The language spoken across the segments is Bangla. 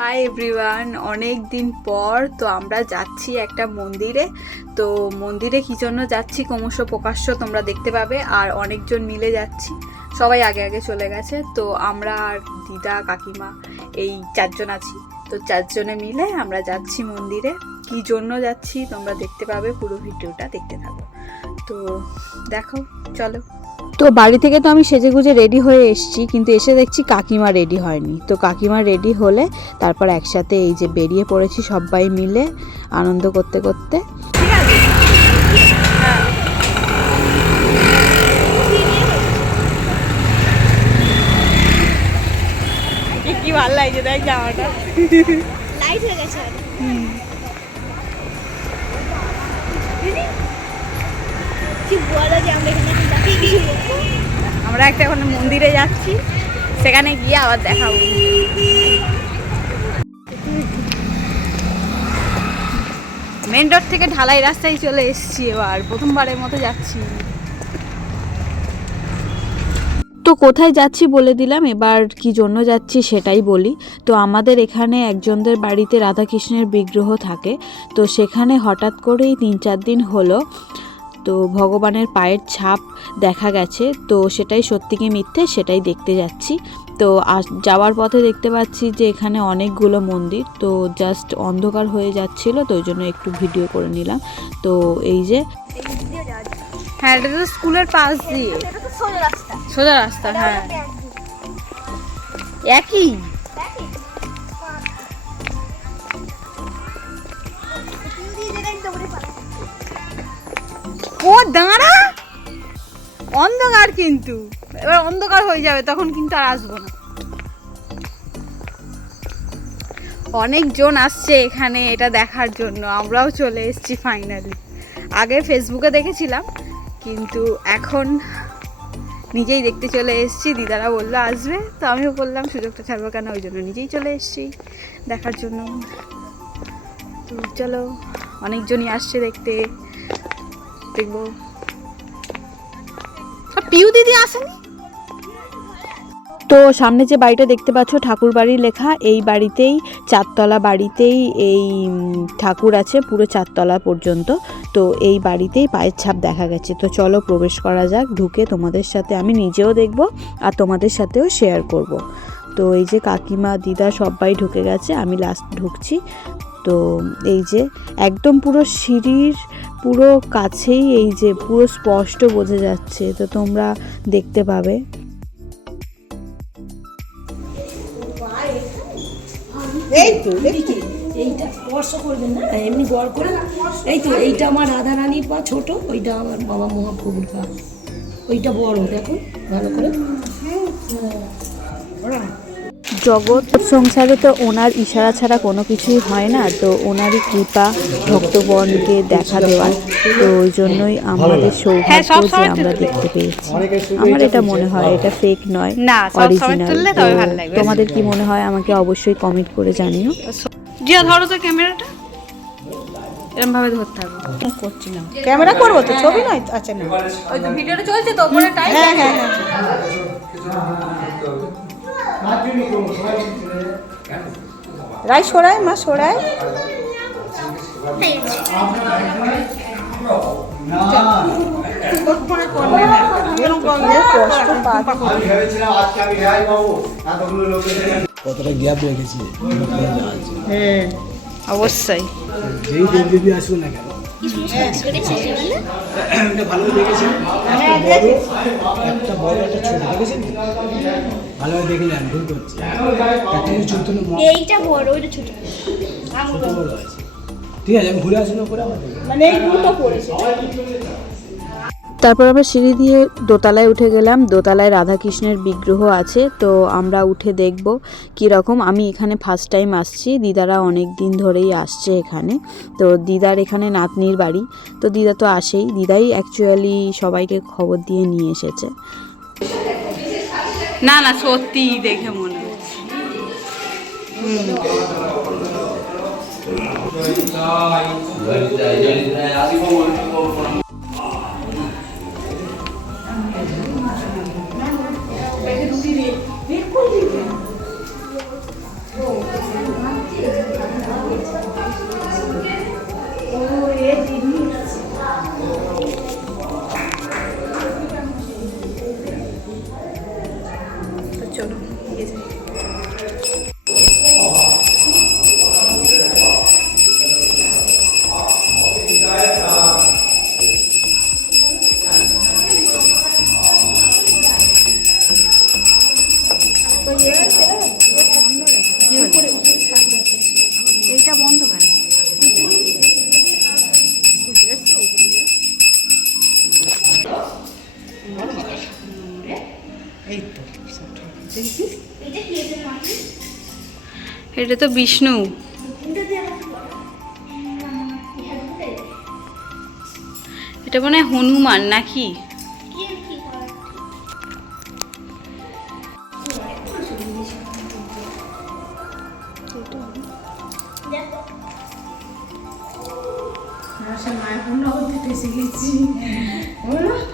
হাই এভরিওয়ান অনেক দিন পর তো আমরা যাচ্ছি একটা মন্দিরে। তো মন্দিরে কী জন্য যাচ্ছি ক্রমশ প্রকাশ্য তোমরা দেখতে পাবে, আর অনেকজন মিলে যাচ্ছি। সবাই আগে আগে চলে গেছে। তো আমরা আর দিদা, কাকিমা এই চারজন আছি। তো চারজনে মিলে আমরা যাচ্ছি মন্দিরে। কী জন্য যাচ্ছি তোমরা দেখতে পাবে, পুরো ভিডিওটা দেখতে থাকো। তো দেখো, চলো। তো বাড়ি থেকে তো আমি সেজে গুজে রেডি হয়ে এসেছি কিন্তু এসে দেখছি কাকিমা রেডি হয়নি। তো কাকিমা রেডি হলে তারপর একসাথে এই যে বেরিয়ে পড়েছি সবাই মিলে আনন্দ করতে করতে। কি ভালো লাগছে দেখ জামাটা। লাইট হয়ে গেছে কি বলো যে আমরা এখানে আমরা একটা এখন মন্দিরে যাচ্ছি। সেখানে গিয়ে আবার দেখাবো। মেন রোড থেকে ঢালাই রাস্তায় চলে এসেছি এবার। প্রথমবারের মতো যাচ্ছি। তো কোথায় যাচ্ছি বলে দিলাম, এবার কি জন্য যাচ্ছি সেটাই বলি। তো আমাদের এখানে একজনদের বাড়িতে রাধাকৃষ্ণের বিগ্রহ থাকে। তো সেখানে হঠাৎ করেই তিন চার দিন হলো তো ভগবানের পায়ের ছাপ দেখা গেছে তো সেটাই সত্যি কি মিথ্যে সেটাই দেখতে যাচ্ছি। তো যাওয়ার পথে দেখতে পাচ্ছি যে এখানে অনেকগুলো মন্দির তো জাস্ট অন্ধকার হয়ে যাচ্ছিল তো ওই জন্য একটু ভিডিও করে নিলাম। তো এই যে হ্যাঁ এটা তো স্কুলের পাশ দিয়ে। সোজা রাস্তা। সোজা রাস্তা হ্যাঁ। একই? ও, দাঁড়া। অন্ধকার কিন্তু। এবার অন্ধকার হয়ে যাবে, তখন কিন্তু আর আসব না। অনেকজন আসছে এখানে এটা দেখার জন্য, আমরাও চলে এসেছি ফাইনালি আগে ফেসবুকে দেখেছিলাম, কিন্তু এখন নিজেই দেখতে চলে এসেছি, দিদারা বলল আসবে, তো আমিও বললাম সুযোগটা ছাড়বো কেন, ওই জন্য নিজেই চলে এসেছি দেখার জন্য। তো চলো, অনেকজনই আসছে দেখতে। দেখব। পিউ দিদি আসেনি? তো সামনে যে বাড়িটা দেখতে পাচ্ছ ঠাকুর বাড়ি লেখা, এই বাড়িতেই, চারতলা বাড়িতেই এই ঠাকুর আছে, পুরো চারতলা পর্যন্ত। তো এই বাড়িতেই পায়ের ছাপ দেখা গেছে। তো চলো প্রবেশ করা যাক, ঢুকে তোমাদের সাথে আমি নিজেও দেখব আর তোমাদের সাথেও শেয়ার করব। তো এই যে কাকিমা, দিদা সবাই ঢুকে গেছে, আমি লাস্ট ঢুকছি। তো এই যে একদম পুরো সিঁড়ির পুরো কাছেই এই যে পুরো স্পষ্ট বোঝা যাচ্ছে তো তোমরা দেখতে পাবে। এই তো এইটা স্পর্শ করবেন না এমনি গড় করে। এই তো এইটা আমার রাধা রানীর পা ছোট ওইটা আমার বাবা মহাপ্রভুর পা। ওইটা বড় দেখো ভালো করে। জগৎ সংসারে তো ওনার ইশারা ছাড়া কোনো কিছুই হয় না তো ওনারই কৃপা ভক্তগণকে দেখা দেওয়ার। তো ওই জন্যই আমাদের হ্যাঁ, সৌভাগ্য যে আমরা দেখতে পেয়েছি। আমার এটা মনে হয় এটা ফেক নয় না, অরিজিনাল তুললে তবে ভালো লাগবে। তোমাদের কি মনে হয়? আমাকে অবশ্যই কমেন্ট করে জানিও। জিয়া ধরো তো ক্যামেরাটা। এরকম ভাবে ধরতে হবে। করছি না। ক্যামেরা করব তো? ছবি নয়? আচ্ছা না। ওই ভিডিওটা চলছে তো ওপরে টাইম হ্যাঁ হ্যাঁ হ্যাঁ। রাই সরাই মা লোকের কতটা গ্যাপ রেখেছি? হ্যাঁ অবশ্যই। যেই দেবদেবী আসুন না কেন ভালো একটা বড় একটা ছোট দেখেছেন? ভুল করছি। ছোট এইটা বড় ওইটা ছোট। ঠিক আছে আমি ঘুরে আসলে করে আমার মানে এই দুটো পড়েছে। তারপর আমরা সিঁড়ি দিয়ে দোতলায় উঠে গেলাম। দোতলায় রাধাকৃষ্ণের বিগ্রহ আছে তো আমরা উঠে দেখব কি রকম আমি এখানে ফার্স্ট টাইম আসছি দিদারা অনেক দিন ধরেই আসছে এখানে। তো দিদার এখানে নাতনির বাড়ি তো দিদা তো আসেই। দিদাই অ্যাকচুয়ালি সবাইকে খবর দিয়ে নিয়ে এসেছে। না না সত্যি দেখে মনে হচ্ছে। এটা তো বিষ্ণু। এটা মনে হয় হনুমান নাকি?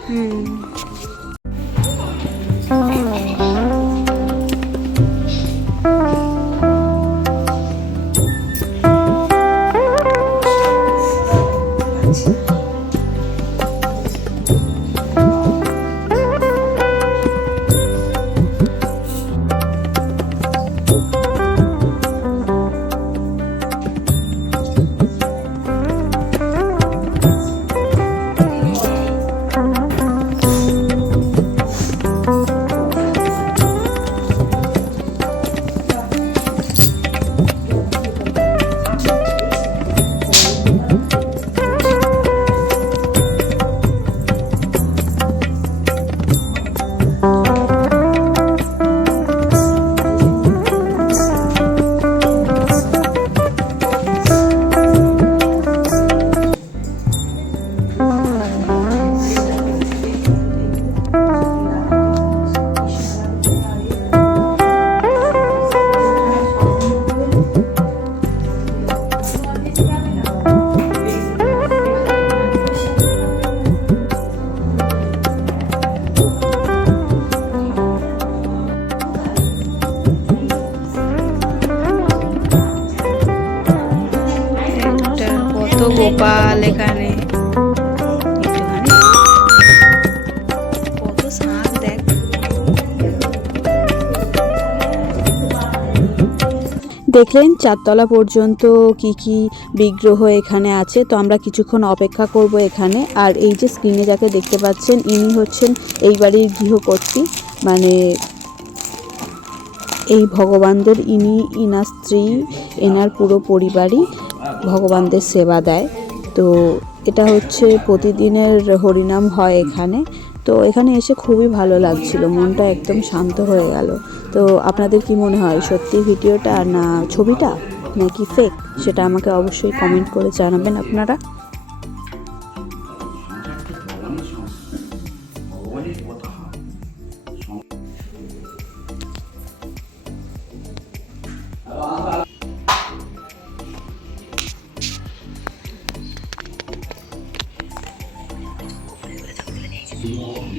একটা গোপাল এখানে। দেখলেন, চারতলা পর্যন্ত কি কি বিগ্রহ এখানে আছে, তো আমরা কিছুক্ষণ অপেক্ষা করব এখানে। আর এই যে স্ক্রিনে যাকে দেখতে পাচ্ছেন, ইনি হচ্ছেন এই বাড়ির গৃহকর্ত্রী। মানে এই ভগবানদের ইনি, ইনার স্ত্রী, এনার পুরো পরিবারই। ভগবানদের সেবা দেয়। তো এটা হচ্ছে প্রতিদিনের হরিনাম হয় এখানে। তো এখানে এসে খুবই ভালো লাগছিল, মনটা একদম শান্ত হয়ে গেল। তো আপনাদের কি মনে হয়, সত্যি ভিডিওটা না ছবিটা, নাকি ফেক সেটা আমাকে অবশ্যই কমেন্ট করে জানাবেন আপনারা। Hmm.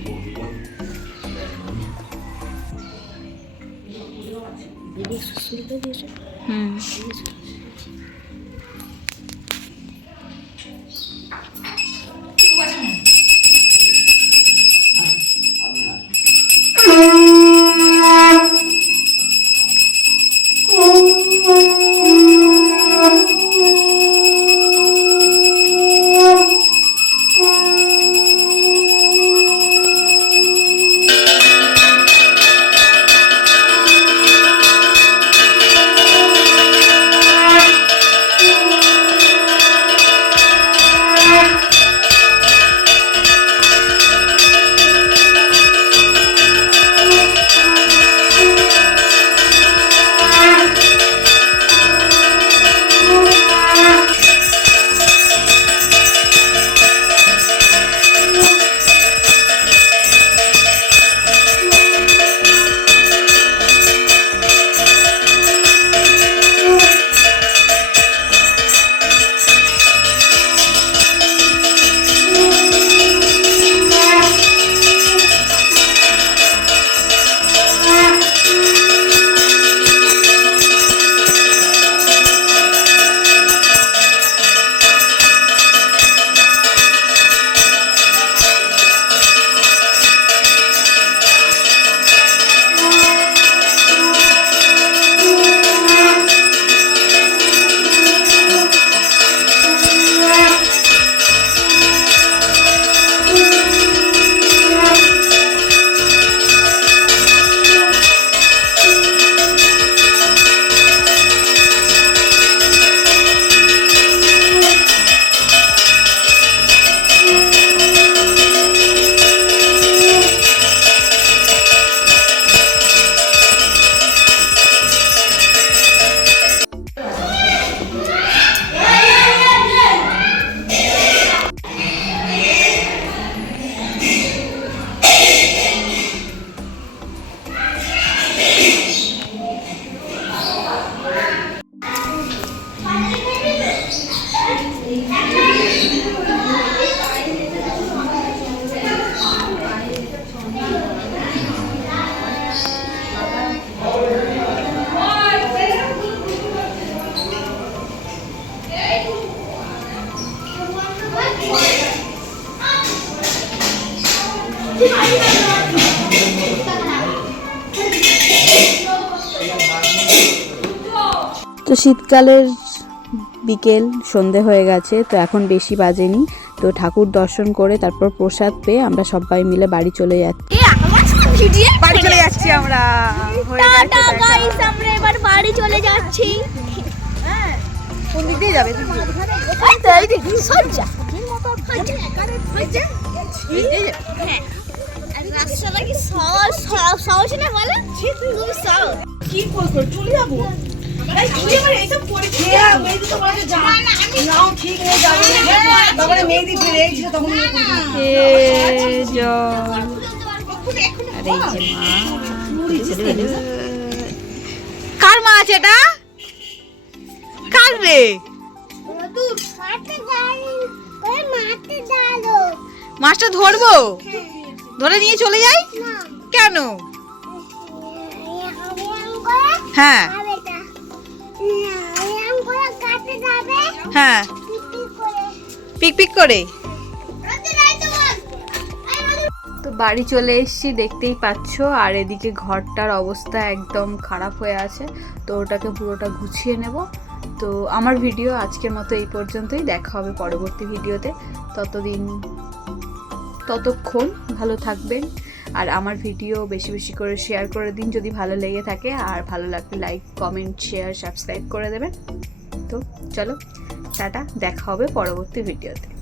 তো শীতকালের বিকেল সন্ধে হয়ে গেছে তো এখন বেশি বাজেনি। তো ঠাকুর দর্শন করে তারপর প্রসাদ পেয়ে আমরা সবাই মিলে বাড়ি চলে যাচ্ছি। বাড়ি চলে যাচ্ছি আমরা। হয়ে আমরা এবার বাড়ি চলে যাচ্ছি। কোন দিক দিয়ে যাবে? হ্যাঁ। আর রাস্তাটা কি সহজ সহজ- সহজ না বলে? কি করব চলে যাব? হয়ে ইয়ে করে মা কার মাছ এটা কার রে মাছটা ধরবো ধরে নিয়ে চলে যাই কেন হ্যাঁ হ্যাঁ। পিক পিক করে? তো বাড়ি চলে এসেছি দেখতেই পাচ্ছ। আর এদিকে ঘরটার অবস্থা একদম খারাপ হয়ে আছে তো ওটাকে পুরোটা গুছিয়ে নেব। তো আমার ভিডিও আজকের মতো এই পর্যন্তই। দেখা হবে পরবর্তী ভিডিওতে। ততদিন ততক্ষণ ভালো থাকবেন। আর আমার ভিডিও বেশি বেশি করে শেয়ার করে দিন যদি ভালো লেগে থাকে। আর ভালো লাগলে লাইক কমেন্ট শেয়ার সাবস্ক্রাইব করে দেবেন। তো চলো টাটা দেখা হবে পরবর্তী ভিডিওতে।